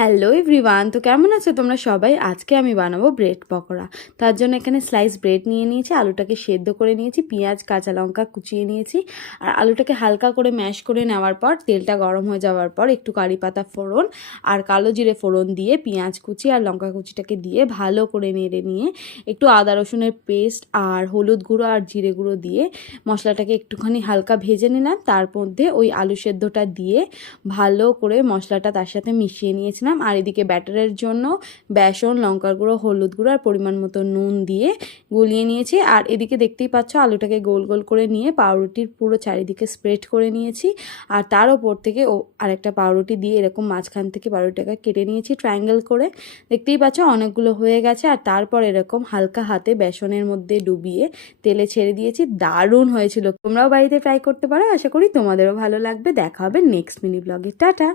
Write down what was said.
Hello everyone, তো কেমন আছো তোমরা সবাই? আজকে আমি বানাবো ব্রেড পকোড়া। তার জন্য এখানে স্লাইস ব্রেড নিয়ে নিয়েছি, আলুটাকে সেদ্ধ করে নিয়েছি, পেঁয়াজ কাঁচা লঙ্কা কুচিয়ে নিয়েছি। আর আলুটাকে হালকা করে ম্যাশ করে নেওয়ার পর তেলটা গরম হয়ে যাওয়ার পর একটু কারি পাতা ফোড়ন আর কালো জিরে ফোড়ন দিয়ে পেঁয়াজ কুচি আর লঙ্কা কুচিটাকে দিয়ে ভালো করে নেড়ে নিয়ে একটু আদা রসুনের পেস্ট আর হলুদ গুঁড়ো আর জিরে গুঁড়ো দিয়ে মশলাটাকে একটুখানি হালকা ভেজে নিলাম। তার মধ্যে ওই আলু সেদ্ধটা দিয়ে ভালো করে মশলাটা তার সাথে মিশিয়ে নিয়েছিলাম। আর এদিকে ব্যাটারের জন্য বেসন, লঙ্কার গুঁড়ো, হলুদ গুঁড়ো আর পরিমাণ মতো নুন দিয়ে গলিয়ে নিয়েছি। আর এদিকে দেখতেই পাচ্ছ আলুটাকে গোল গোল করে নিয়ে পাউরুটির পুরো চারিদিকে স্প্রেড করে নিয়েছি। আর তার ওপর থেকে আরেকটা পাউরুটি দিয়ে এরকম মাঝখান থেকে পাউরুটিটাকে কেটে নিয়েছি ট্রায়াঙ্গেল করে। দেখতেই পাচ্ছ অনেকগুলো হয়ে গেছে। আর তারপর এরকম হালকা হাতে বেসনের মধ্যে ডুবিয়ে তেলে ছেড়ে দিয়েছি। দারুণ হয়েছিল, তোমরাও বাড়িতে ট্রাই করতে পারো। আশা করি তোমাদেরও ভালো লাগবে। দেখা হবে নেক্সট মিনি ব্লগে। টাটা।